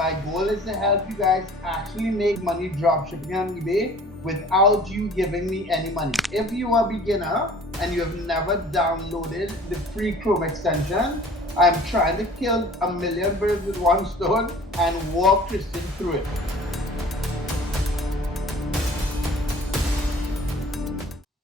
My goal is to help you guys actually make money dropshipping on eBay without you giving me any money. If you are a beginner and you have never downloaded the free Chrome extension, I'm trying to kill a million birds with one stone and walk Christian through it.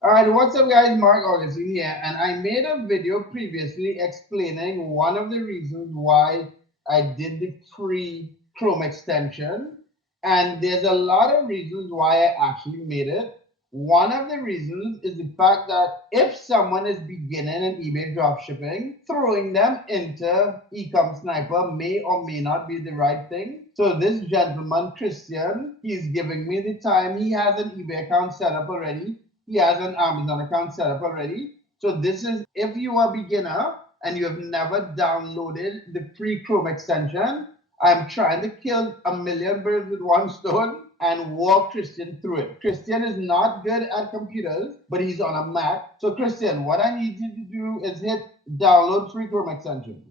Alright, what's up guys, Marc Augustine here, and I made a video previously explaining one of the reasons why I did the free Chrome extension, and there's a lot of reasons why I actually made it. One of the reasons is the fact that if someone is beginning in eBay dropshipping, throwing them into Ecom Sniper may or may not be the right thing. So this gentleman, Christian, he's giving me the time. He has an eBay account set up already. He has an Amazon account set up already. So this is if you are a beginner and you have never downloaded the free Chrome extension, I'm trying to kill a million birds with one stone and walk Christian through it. Christian is not good at computers, but he's on a Mac. So Christian, what I need you to do is hit download free Chrome extension.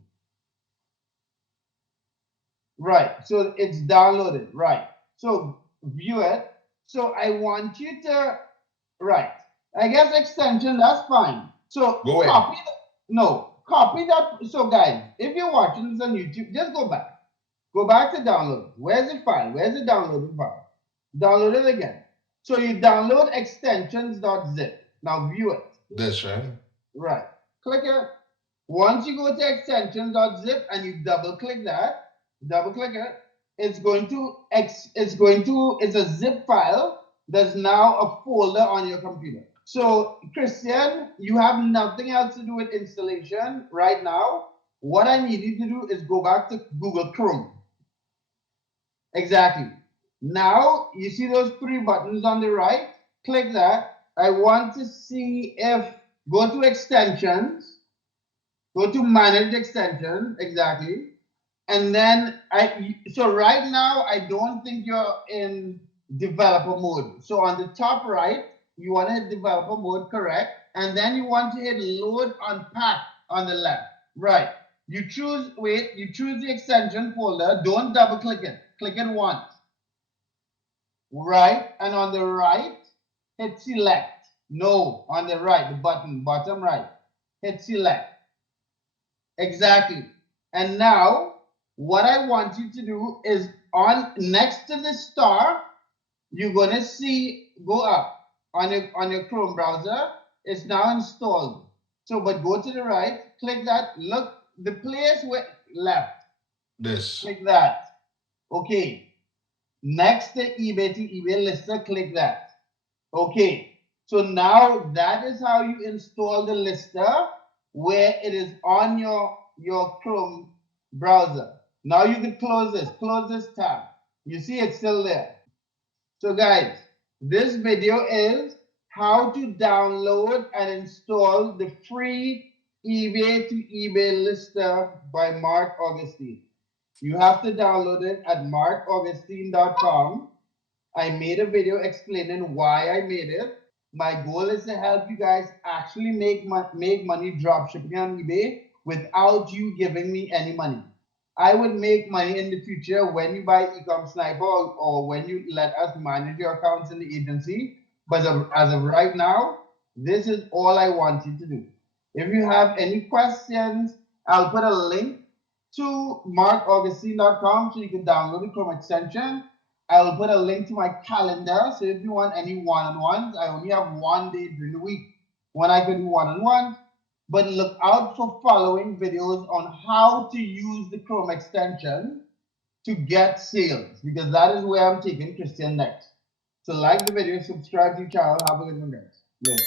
Right, so it's downloaded, right. So view it. So I want you to, right, I guess extension, that's fine. So copy that. So guys, if you're watching this on YouTube, just go back. Go back to download. Where's the file? Where's the downloaded file? Download it again. So you download extensions.zip. Now view it. That's right. Right. Click it. Once you go to extensions.zip and you double click it, it's a zip file that's now a folder on your computer. So Christian, you have nothing else to do with installation right now. What I need you to do is go back to Google Chrome. Exactly. Now you see those three buttons on the right. Click that. I want to see if go to extensions, go to manage extensions. Exactly. And then so right now I don't think you're in developer mode. So on the top right, you want to hit developer mode, correct? And then you want to hit load unpack on the left. Right. You choose the extension folder. Don't double click it. Click it once. Right. And on the right, hit select. No, on the right, the button, bottom right. Hit select. Exactly. And now what I want you to do is on next to the star, you're gonna see go up on your Chrome browser. It's now installed. So, but go to the right, click that. Look, the place where left. This. Click that. Okay. Next to eBay lister, click that. Okay. So now that is how you install the lister where it is on your Chrome browser. Now you can close this tab. You see it's still there. So guys, this video is how to download and install the free eBay to eBay lister by Marc Augustine. You have to download it at marcaugustine.com. I made a video explaining why I made it. My goal is to help you guys actually make money dropshipping on eBay without you giving me any money. I would make money in the future when you buy Ecom Sniper or when you let us manage your accounts in the agency. But as of right now, this is all I want you to do. If you have any questions, I'll put a link to marcaugustine.com so you can download the Chrome extension. I'll put a link to my calendar. So if you want any one-on-ones, I only have one day during the week when I can do one-on-ones. But look out for following videos on how to use the Chrome extension to get sales, because that is where I'm taking Christian next. So like the video, subscribe to the channel. Have a good one, guys. Yeah.